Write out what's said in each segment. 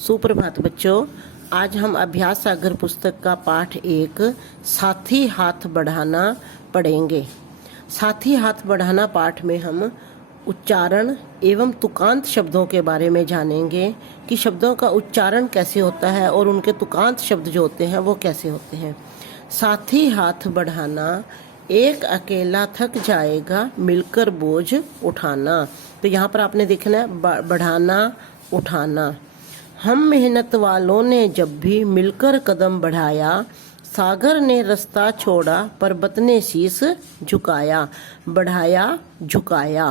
सुप्रभात बच्चों, आज हम अभ्यास सागर पुस्तक का पाठ 1 साथी हाथ बढ़ाना पढ़ेंगे। साथी हाथ बढ़ाना पाठ में हम उच्चारण एवं तुकांत शब्दों के बारे में जानेंगे कि शब्दों का उच्चारण कैसे होता है और उनके तुकांत शब्द जो होते हैं वो कैसे होते हैं। साथी हाथ बढ़ाना, एक अकेला थक जाएगा मिलकर बोझ उठाना। तो यहाँ पर आपने देखना है बढ़ाना, उठाना। हम मेहनत वालों ने जब भी मिलकर कदम बढ़ाया, सागर ने रास्ता छोड़ा पर्वत ने शीश झुकाया। बढ़ाया, झुकाया।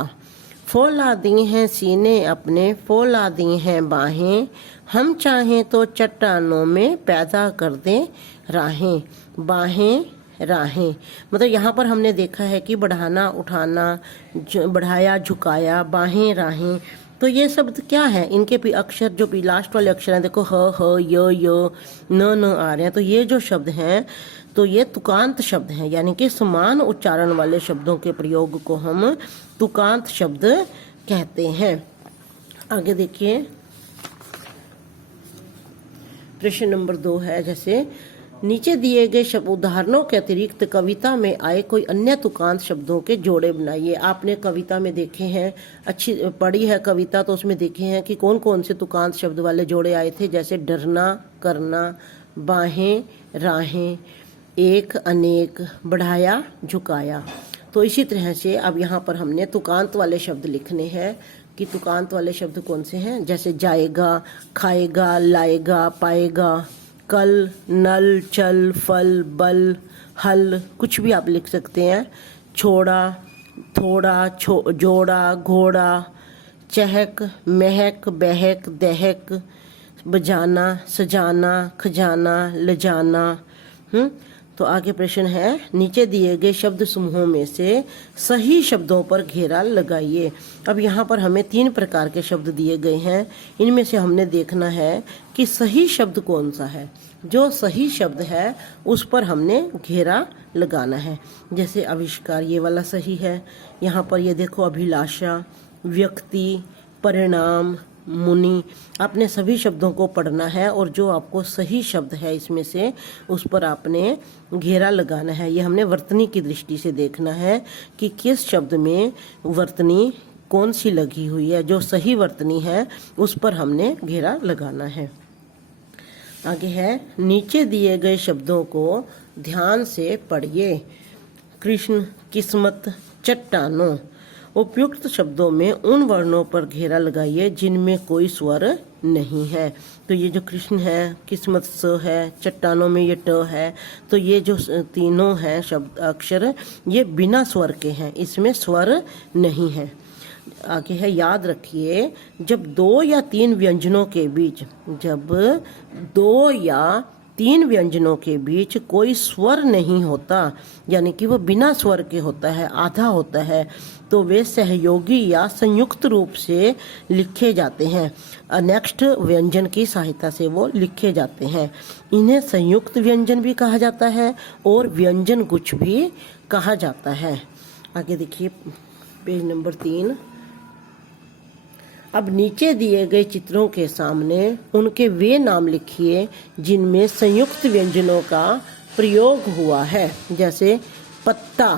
फौला दी हैं सीने अपने, फौला दी हैं बाहें, हम चाहें तो चट्टानों में पैदा कर दें राहें। बाहें, राहें। मतलब यहाँ पर हमने देखा है कि बढ़ाना, उठाना, बढ़ाया, झुकाया, बाहें, राहें। तो ये शब्द क्या है, इनके भी अक्षर जो भी लास्ट वाले अक्षर हैं, देखो ह, य, न आ रहे हैं। तो ये जो शब्द हैं तो ये तुकांत शब्द हैं, यानी कि समान उच्चारण वाले शब्दों के प्रयोग को हम तुकांत शब्द कहते हैं। आगे देखिए, प्रश्न नंबर 2 है, जैसे नीचे दिए गए शब्द उदाहरणों के अतिरिक्त कविता में आए कोई अन्य तुकांत शब्दों के जोड़े बनाइए। आपने कविता में देखे हैं, अच्छी पढ़ी है कविता, तो उसमें देखे हैं कि कौन कौन से तुकांत शब्द वाले जोड़े आए थे, जैसे डरना, करना, बाहें, राहें, एक, अनेक, बढ़ाया, झुकाया। तो इसी तरह से अब यहाँ पर हमने तुकांत वाले शब्द लिखने हैं कि तुकांत वाले शब्द कौन से हैं, जैसे जाएगा, खाएगा, लाएगा, पाएगा, कल, नल, चल, फल, बल, हल, कुछ भी आप लिख सकते हैं। छोड़ा, थोड़ा, जोड़ा, घोड़ा, चहक, महक, बहक, दहक, बजाना, सजाना, खजाना, लजाना। तो आगे प्रश्न है, नीचे दिए गए शब्द समूहों में से सही शब्दों पर घेरा लगाइए। अब यहाँ पर हमें 3 प्रकार के शब्द दिए गए हैं, इनमें से हमने देखना है कि सही शब्द कौन सा है। जो सही शब्द है उस पर हमने घेरा लगाना है। जैसे आविष्कार, ये वाला सही है। यहाँ पर ये देखो, अभिलाषा, व्यक्ति, परिणाम, मुनि। आपने सभी शब्दों को पढ़ना है और जो आपको सही शब्द है इसमें से उस पर आपने घेरा लगाना है। ये हमने वर्तनी की दृष्टि से देखना है कि किस शब्द में वर्तनी कौन सी लगी हुई है। जो सही वर्तनी है उस पर हमने घेरा लगाना है। आगे है, नीचे दिए गए शब्दों को ध्यान से पढ़िए। कृष्ण, किस्मत, चट्टानों। उपयुक्त शब्दों में उन वर्णों पर घेरा लगाइए जिनमें कोई स्वर नहीं है। तो ये जो कृष्ण है, किस्मत स है, चट्टानों में ये ट है। तो ये जो तीनों हैं शब्द अक्षर, ये बिना स्वर के हैं, इसमें स्वर नहीं है। आगे है, याद रखिए, जब 2 या 3 व्यंजनों के बीच, जब 2 या 3 व्यंजनों के बीच कोई स्वर नहीं होता, यानी कि वो बिना स्वर के होता है, आधा होता है, तो वे सहयोगी या संयुक्त रूप से लिखे जाते हैं। नेक्स्ट व्यंजन की सहायता से वो लिखे जाते हैं। इन्हें संयुक्त व्यंजन भी कहा जाता है और व्यंजन गुच्छ भी कहा जाता है। आगे देखिए, पेज नंबर 3। अब नीचे दिए गए चित्रों के सामने उनके वे नाम लिखिए जिनमें संयुक्त व्यंजनों का प्रयोग हुआ है। जैसे पत्ता।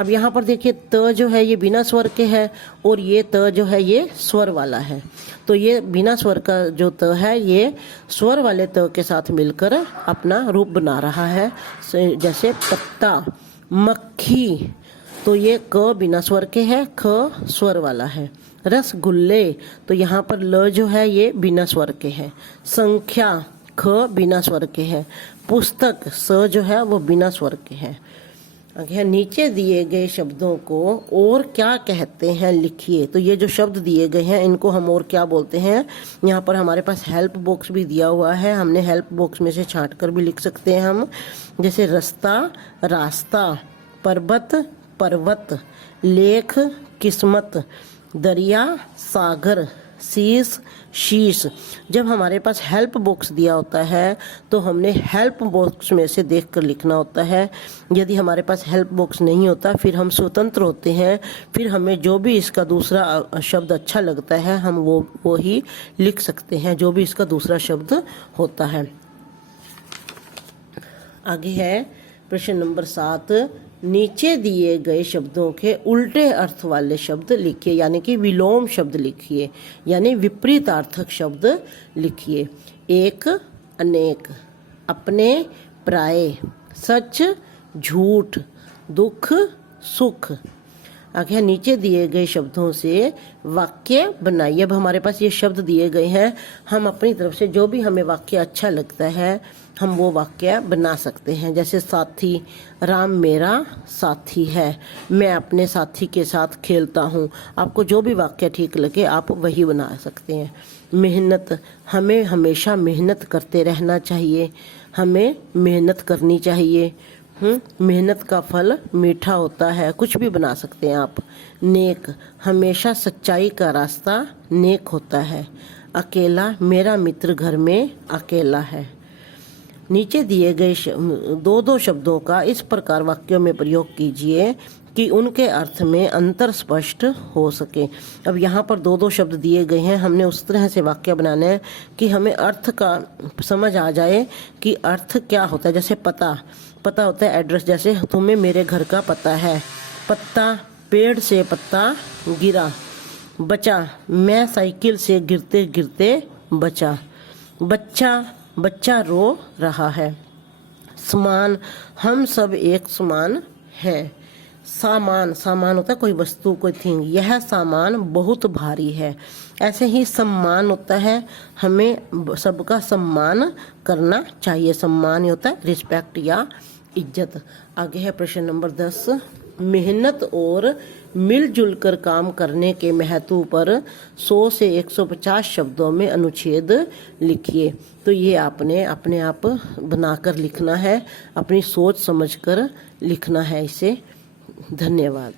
अब यहाँ पर देखिए, त जो है ये बिना स्वर के है और ये त जो है ये स्वर वाला है। तो ये बिना स्वर का जो त है ये स्वर वाले त के साथ मिलकर अपना रूप बना रहा है। जैसे पत्ता। मक्खी, तो ये क बिना स्वर के है, ख स्वर वाला है। रसगुल्ले, तो यहाँ पर ल जो है ये बिना स्वर के है। संख्या, ख बिना स्वर के है। पुस्तक, स जो है वो बिना स्वर के है। आगे, नीचे दिए गए शब्दों को और क्या कहते हैं लिखिए। तो ये जो शब्द दिए गए हैं इनको हम और क्या बोलते हैं। यहाँ पर हमारे पास हेल्प बॉक्स भी दिया हुआ है, हमने हेल्प बॉक्स में से छांट कर भी लिख सकते हैं हम। जैसे रास्ता, रास्ता, पर्वत, पर्वत, लेख, किस्मत, दरिया, सागर, शीश, शीश। जब हमारे पास हेल्प बॉक्स दिया होता है तो हमने हेल्प बॉक्स में से देखकर लिखना होता है। यदि हमारे पास हेल्प बॉक्स नहीं होता फिर हम स्वतंत्र होते हैं, फिर हमें जो भी इसका दूसरा शब्द अच्छा लगता है हम वो ही लिख सकते हैं, जो भी इसका दूसरा शब्द होता है। आगे है प्रश्न नंबर 7, नीचे दिए गए शब्दों के उल्टे अर्थ वाले शब्द लिखिए, यानी कि विलोम शब्द लिखिए, यानी विपरीतार्थक शब्द लिखिए। एक, अनेक, अपने, पराये, सच, झूठ, दुख, सुख। आगे नीचे दिए गए शब्दों से वाक्य बनाइए। अब हमारे पास ये शब्द दिए गए हैं, हम अपनी तरफ से जो भी हमें वाक्य अच्छा लगता है हम वो वाक्य बना सकते हैं। जैसे साथी, राम मेरा साथी है, मैं अपने साथी के साथ खेलता हूँ। आपको जो भी वाक्य ठीक लगे आप वही बना सकते हैं। मेहनत, हमें हमेशा मेहनत करते रहना चाहिए, हमें मेहनत करनी चाहिए। मेहनत का फल मीठा होता है, कुछ भी बना सकते हैं आप। नेक, हमेशा सच्चाई का रास्ता नेक होता है। अकेला, मेरा मित्र घर में अकेला है। नीचे दिए गए दो शब्दों का इस प्रकार वाक्यों में प्रयोग कीजिए कि उनके अर्थ में अंतर स्पष्ट हो सके। अब यहाँ पर दो शब्द दिए गए हैं, हमने उस तरह से वाक्य बनाने हैं कि हमें अर्थ का समझ आ जाए कि अर्थ क्या होता है। जैसे पता, पता होता है एड्रेस, जैसे तुम्हें मेरे घर का पता है। पत्ता, पेड़ से पत्ता गिरा। बचा, मैं साइकिल से गिरते गिरते बचा। बच्चा, बच्चा रो रहा है। समान, हम सब एक समान है। सामान, सामान होता है कोई वस्तु, कोई थिंग, यह सामान बहुत भारी है। ऐसे ही सम्मान होता है, हमें सबका सम्मान करना चाहिए। सम्मान होता है रिस्पेक्ट या इज्जत। आगे है प्रश्न नंबर 10, मेहनत और मिलजुल कर काम करने के महत्व पर 100 से 150 शब्दों में अनुच्छेद लिखिए। तो ये आपने अपने आप बनाकर लिखना है, अपनी सोच समझकर लिखना है इसे। धन्यवाद।